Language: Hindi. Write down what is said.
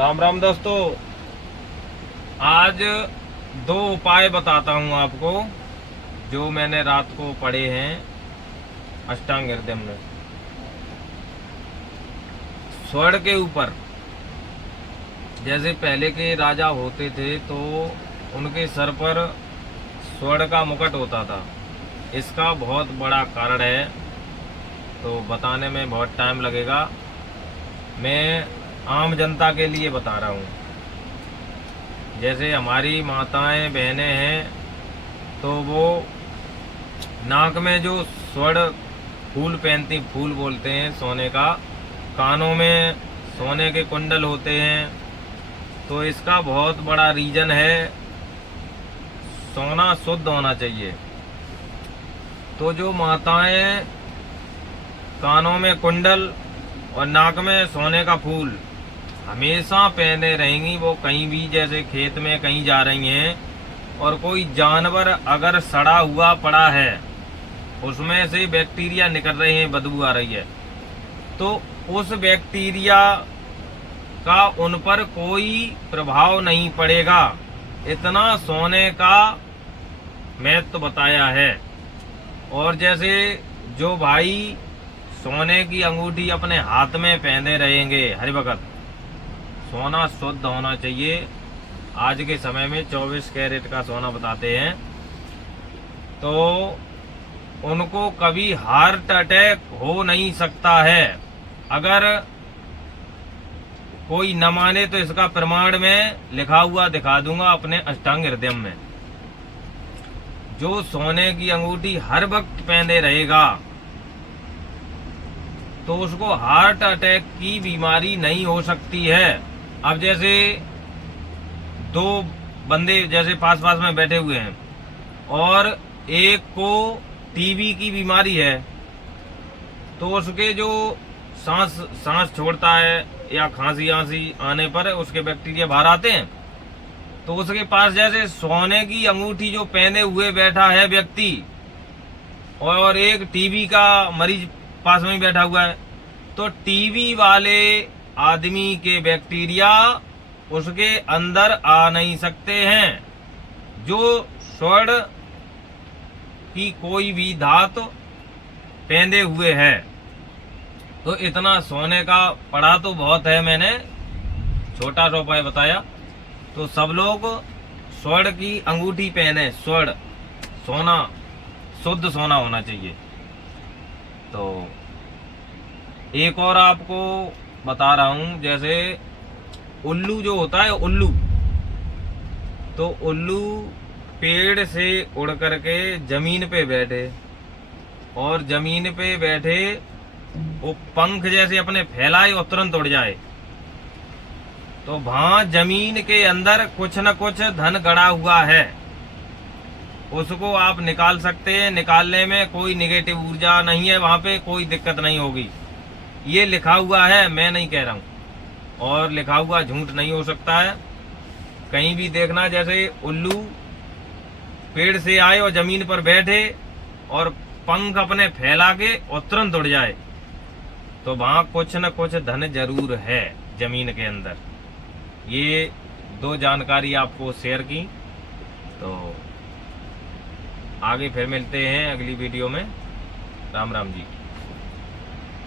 राम राम दोस्तों, आज दो उपाय बताता हूँ आपको जो मैंने रात को पढ़े हैं अष्टांग हृदय में। स्वर्ण के ऊपर जैसे पहले के राजा होते थे तो उनके सर पर स्वर्ण का मुकुट होता था। इसका बहुत बड़ा कारण है, तो बताने में बहुत टाइम लगेगा। मैं आम जनता के लिए बता रहा हूँ। जैसे हमारी माताएं बहनें हैं तो वो नाक में जो स्वर्ण फूल पहनती, फूल बोलते हैं सोने का, कानों में सोने के कुंडल होते हैं। तो इसका बहुत बड़ा रीजन है, सोना शुद्ध होना चाहिए। तो जो माताएं कानों में कुंडल और नाक में सोने का फूल हमेशा पहने रहेंगी, वो कहीं भी जैसे खेत में कहीं जा रही हैं और कोई जानवर अगर सड़ा हुआ पड़ा है, उसमें से बैक्टीरिया निकल रहे हैं, बदबू आ रही है, तो उस बैक्टीरिया का उन पर कोई प्रभाव नहीं पड़ेगा। इतना सोने का महत्व बताया है। और जैसे जो भाई सोने की अंगूठी अपने हाथ में पहने रहेंगे हर वक्त, सोना शुद्ध होना चाहिए। आज के समय में 24 कैरेट का सोना बताते हैं, तो उनको कभी हार्ट अटैक हो नहीं सकता है। अगर कोई न माने तो इसका प्रमाण में लिखा हुआ दिखा दूंगा अपने अष्टांग हृदय में। जो सोने की अंगूठी हर वक्त पहने रहेगा तो उसको हार्ट अटैक की बीमारी नहीं हो सकती है। अब जैसे दो बंदे जैसे पास पास में बैठे हुए हैं और एक को टीबी की बीमारी है, तो उसके जो सांस छोड़ता है या खांसी आने पर उसके बैक्टीरिया बाहर आते हैं, तो उसके पास जैसे सोने की अंगूठी जो पहने हुए बैठा है व्यक्ति और एक टीबी का मरीज पास में ही बैठा हुआ है, तो टीबी वाले आदमी के बैक्टीरिया उसके अंदर आ नहीं सकते हैं। जो स्वर्ण की कोई भी धातु पहने हुए है, तो इतना सोने का पढ़ा तो बहुत है, मैंने छोटा सा उपाय बताया। तो सब लोग स्वर्ण की अंगूठी पहने। स्वर्ण सोना, शुद्ध सोना होना चाहिए। तो एक और आपको बता रहा हूं, जैसे उल्लू जो होता है, उल्लू, तो उल्लू पेड़ से उड़ करके जमीन पे बैठे और जमीन पे बैठे वो पंख जैसे अपने फैलाए और तुरंत उड़ जाए, तो वहां जमीन के अंदर कुछ न कुछ धन गड़ा हुआ है, उसको आप निकाल सकते हैं। निकालने में कोई निगेटिव ऊर्जा नहीं है, वहां पे कोई दिक्कत नहीं होगी। ये लिखा हुआ है, मैं नहीं कह रहा हूं, और लिखा हुआ झूठ नहीं हो सकता है। कहीं भी देखना, जैसे उल्लू पेड़ से आए और जमीन पर बैठे और पंख अपने फैला के और तुरंत उड़ जाए, तो वहां कुछ न कुछ धन जरूर है जमीन के अंदर। ये दो जानकारी आपको शेयर की। तो आगे फिर मिलते हैं अगली वीडियो में। राम राम जी।